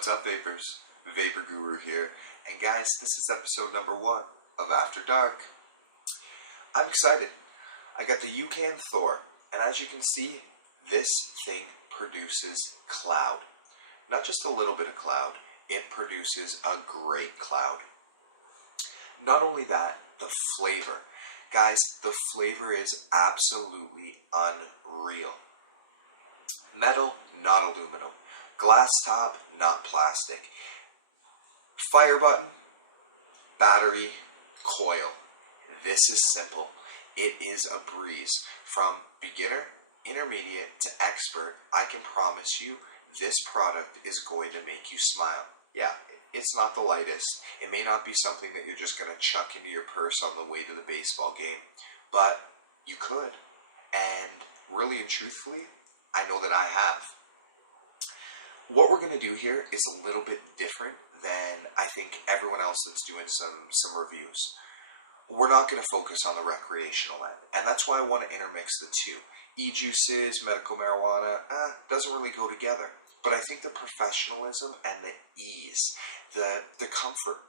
What's up, Vapors? Vapor Guru here, and guys, this is episode number 1 of After Dark. I'm excited. I got the UCAN Thor, and as you can see, this thing produces cloud. Not just a little bit of cloud, it produces a great cloud. Not only that, the flavor. Guys, the flavor is absolutely unreal. Metal, not aluminum. Glass top, not plastic. Fire button, battery, coil. This is simple. It is a breeze. From beginner, intermediate to expert, I can promise you this product is going to make you smile. Yeah, it's not the lightest. It may not be something that you're just going to chuck into your purse on the way to the baseball game, but you could. And really and truthfully, I know that I have. What we're going to do here is a little bit different than I think everyone else that's doing some reviews. We're not going to focus on the recreational end, and that's why I want to intermix the two. E-juices, medical marijuana, doesn't really go together. But I think the professionalism and the ease, the comfort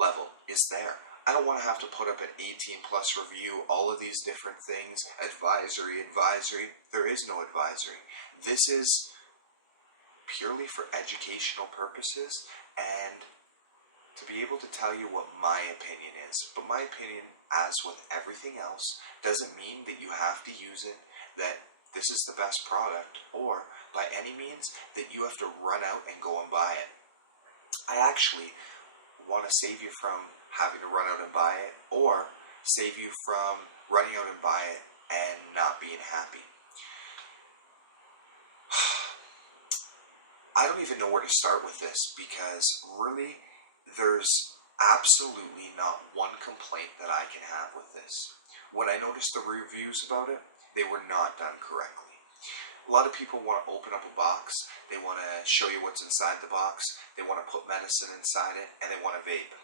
level is there. I don't want to have to put up an 18 plus review, all of these different things, advisory. There is no advisory. This is purely for educational purposes and to be able to tell you what my opinion is. But my opinion, as with everything else, doesn't mean that you have to use it, that this is the best product, or by any means that you have to run out and go and buy it. I actually want to save you from having to run out and buy it, or save you from running out and buy it and not being happy. I don't even know where to start with this, because really there's absolutely not one complaint that I can have with this. When I noticed the reviews about it, they were not done correctly. A lot of people want to open up a box, they want to show you what's inside the box, they want to put medicine inside it, and they want to vape.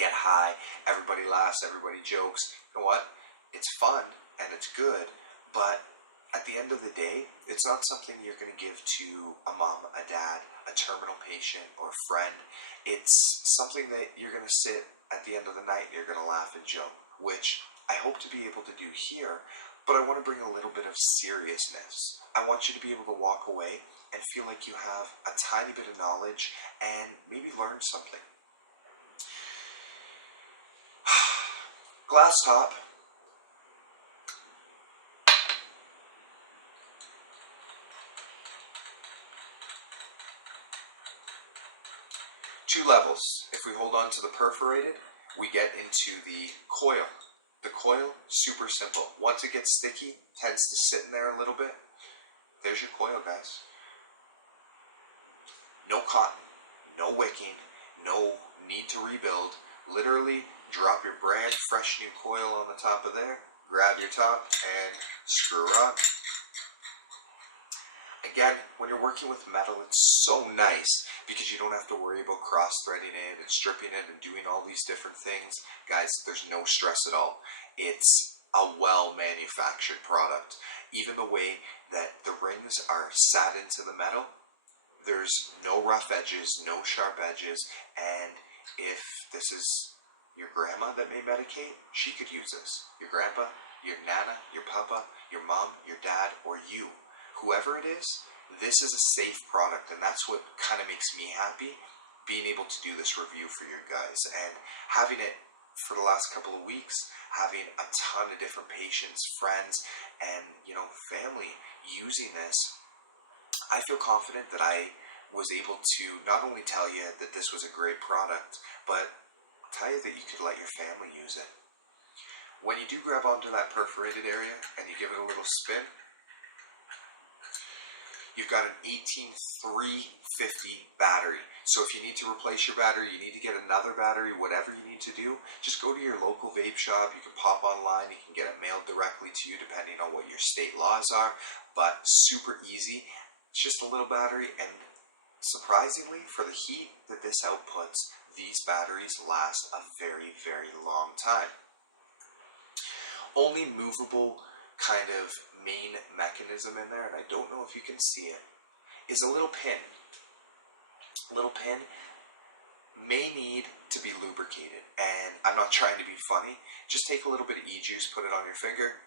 Get high, everybody laughs, everybody jokes. You know what? It's fun, and it's good, but at the end of the day, it's not something you're going to give to a mom, a dad, a terminal patient, or a friend. It's something that you're going to sit at the end of the night and you're going to laugh and joke, which I hope to be able to do here, but I want to bring a little bit of seriousness. I want you to be able to walk away and feel like you have a tiny bit of knowledge and maybe learn something. Glass top. Two levels. If we hold on to the perforated, we get into the coil. The coil, super simple. Once it gets sticky, tends to sit in there a little bit. There's your coil, guys. No cotton, no wicking, no need to rebuild. Literally, drop your brand fresh new coil on the top of there, grab your top, and screw on. Again, when you're working with metal, it's so nice because you don't have to worry about cross-threading it and stripping it and doing all these different things. Guys, there's no stress at all. It's a well-manufactured product. Even the way that the rings are sat into the metal, there's no rough edges, no sharp edges, and if this is your grandma that may medicate, she could use this. Your grandpa, your nana, your papa, your mom, your dad, or you. Whoever it is, this is a safe product, and that's what kind of makes me happy, being able to do this review for you guys, and having it for the last couple of weeks, having a ton of different patients, friends, and family using this. I feel confident that I was able to not only tell you that this was a great product, but tell you that you could let your family use it. When you do grab onto that perforated area and you give it a little spin, you've got an 18350 battery. So if you need to replace your battery, you need to get another battery, whatever you need to do, just go to your local vape shop. You can pop online, you can get it mailed directly to you depending on what your state laws are, but super easy. It's just a little battery, and surprisingly, for the heat that this outputs, these batteries last a very, very long time. Only movable kind of main mechanism in there, and I don't know if you can see it, is a little pin. little pin may need to be lubricated. And I'm not trying to be funny. Just take a little bit of e-juice, put it on your finger,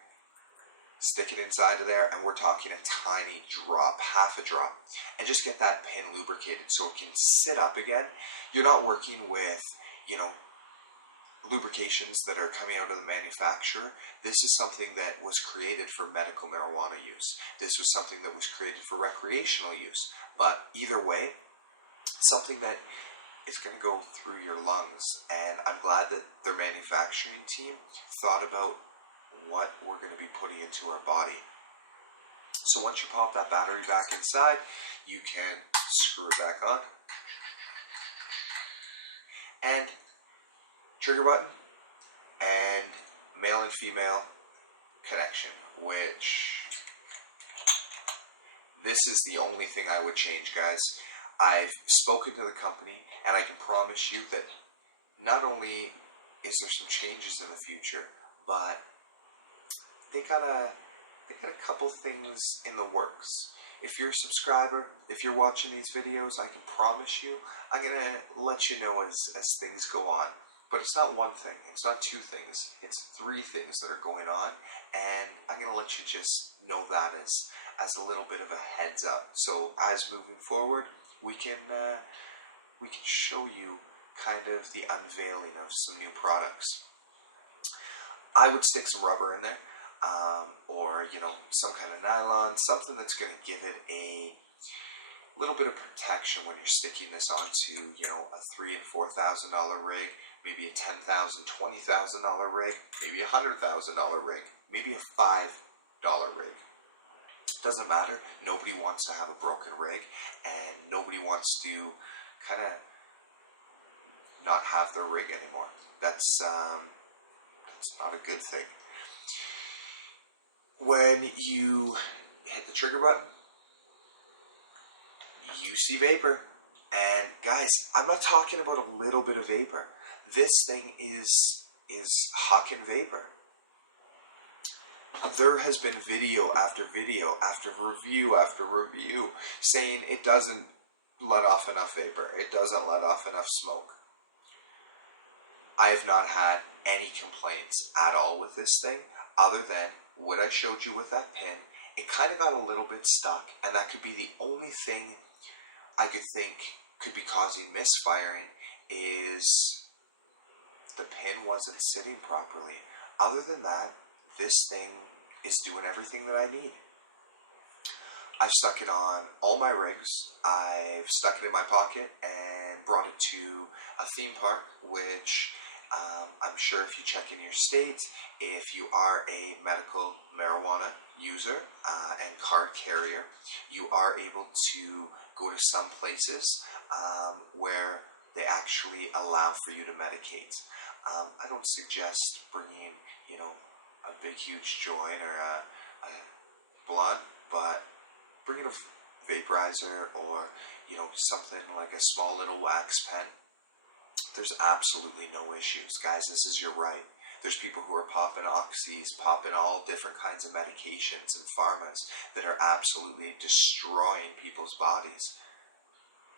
stick it inside of there, and we're talking a tiny drop, half a drop, and just get that pin lubricated so it can sit up again. You're not working with, you know, lubrications that are coming out of the manufacturer. This is something that was created for medical marijuana use. This was something that was created for recreational use. But either way, something that is going to go through your lungs. And I'm glad that their manufacturing team thought about what we're going to be putting into our body. So once you pop that battery back inside, you can screw it back on. And trigger button and male and female connection, which this is the only thing I would change, guys. I've spoken to the company, and I can promise you that not only is there some changes in the future, but they got a couple things in the works. If you're a subscriber, if you're watching these videos, I can promise you, I'm gonna let you know as things go on. But it's not one thing, it's not two things, it's three things that are going on, and I'm gonna let you just know that as a little bit of a heads up. So as moving forward, we can show you kind of the unveiling of some new products. I would stick some rubber in there. Or, you know, some kind of nylon, something that's going to give it a little bit of protection when you're sticking this onto, you know, a $3,000 and $4,000 rig, maybe a $10,000, $20,000 rig, maybe a $100,000 rig, maybe a $5 rig. Doesn't matter. Nobody wants to have a broken rig, and nobody wants to kind of not have their rig anymore. That's not a good thing. When you hit the trigger button, you see vapor. And guys, I'm not talking about a little bit of vapor. This thing is hucking vapor. There has been video after video after review after review saying it doesn't let off enough vapor. It doesn't let off enough smoke. I have not had any complaints at all with this thing, other than what I showed you with that pin. It kind of got a little bit stuck, and that could be the only thing I could think could be causing misfiring, is the pin wasn't sitting properly. Other than that, this thing is doing everything that I need. I've stuck it on all my rigs. I've stuck it in my pocket and brought it to a theme park, which I'm sure if you check in your state, if you are a medical marijuana user and card carrier, you are able to go to some places where they actually allow for you to medicate. I don't suggest bringing, you know, a big huge joint or a blunt, but bringing a vaporizer or, you know, something like a small little wax pen. There's absolutely no issues. Guys, this is your right. There's people who are popping oxys, popping all different kinds of medications and pharmas that are absolutely destroying people's bodies.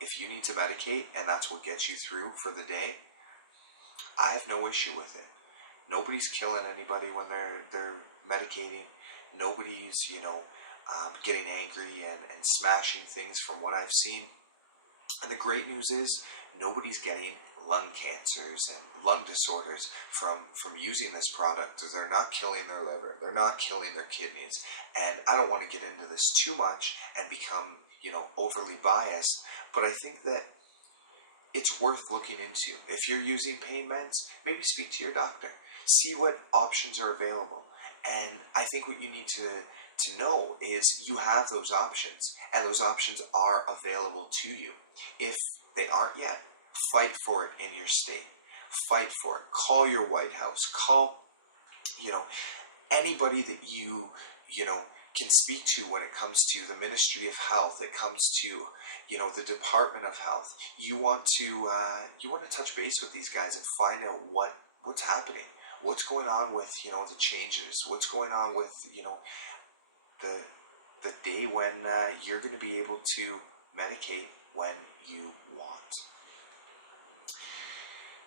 If you need to medicate and that's what gets you through for the day, I have no issue with it. Nobody's killing anybody when they're medicating. Nobody's, you know, getting angry and smashing things from what I've seen. And the great news is nobody's getting lung cancers and lung disorders from using this product. They're not killing their liver. They're not killing their kidneys. And I don't want to get into this too much and become, you know, overly biased, but I think that it's worth looking into. If you're using pain meds, maybe speak to your doctor. See what options are available. And I think what you need to know is you have those options, and those options are available to you. If they aren't yet, fight for it in your state. Fight for it. Call your White House. Call, you know, anybody that you know, can speak to when it comes to the Ministry of Health. It comes to, you know, the Department of Health. You want to touch base with these guys and find out what's happening. What's going on with, you know, the changes? What's going on with, you know, the day when you're going to be able to medicate when you want.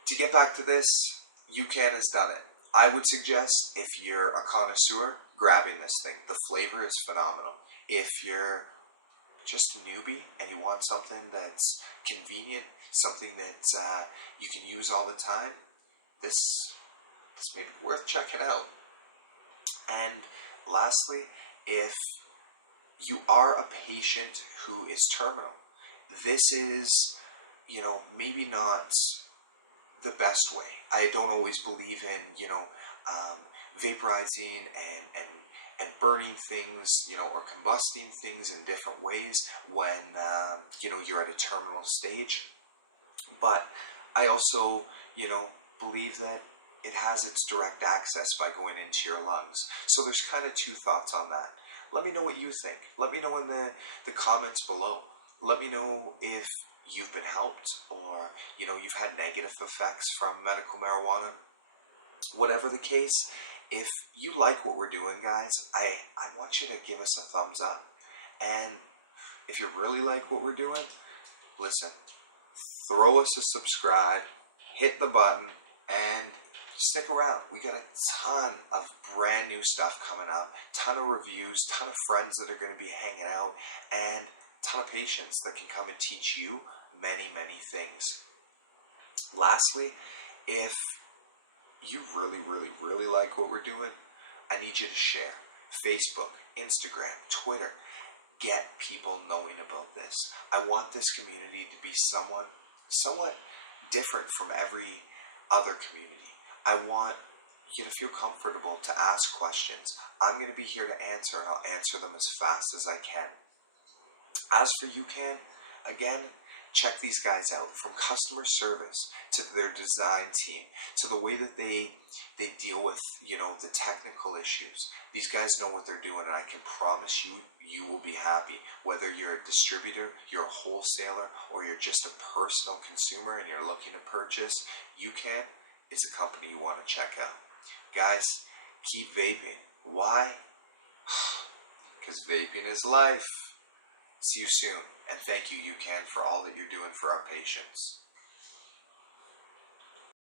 To get back to this, UCAN has done it. I would suggest, if you're a connoisseur, grabbing this thing. The flavor is phenomenal. If you're just a newbie and you want something that's convenient, something that you can use all the time, this may be worth checking out. And lastly, if you are a patient who is terminal, this is, maybe not the best way. I don't always believe in, vaporizing and burning things, or combusting things in different ways when, you're at a terminal stage. But I also, believe that it has its direct access by going into your lungs. So there's kind of two thoughts on that. Let me know what you think. Let me know in the comments below. Let me know if you've been helped, or you've had negative effects from medical marijuana. Whatever the case, if you like what we're doing, guys, I want you to give us a thumbs up. And if you really like what we're doing, listen, throw us a subscribe, hit the button, and stick around. We got a ton of brand new stuff coming up, ton of reviews, ton of friends that are going to be hanging out, and ton of patients that can come and teach you many, many things. Lastly, if you really, really, really like what we're doing, I need you to share. Facebook, Instagram, Twitter. Get people knowing about this. I want this community to be somewhat different from every other community. I want you to feel comfortable to ask questions. I'm going to be here to answer, and I'll answer them as fast as I can. As for UCAN, again, check these guys out. From customer service to their design team to the way that they deal with the technical issues. These guys know what they're doing, and I can promise you, you will be happy. Whether you're a distributor, you're a wholesaler, or you're just a personal consumer and you're looking to purchase, UCAN is a company you want to check out. Guys, keep vaping. Why? Because vaping is life. See you soon, and thank you, UCAN, for all that you're doing for our patients.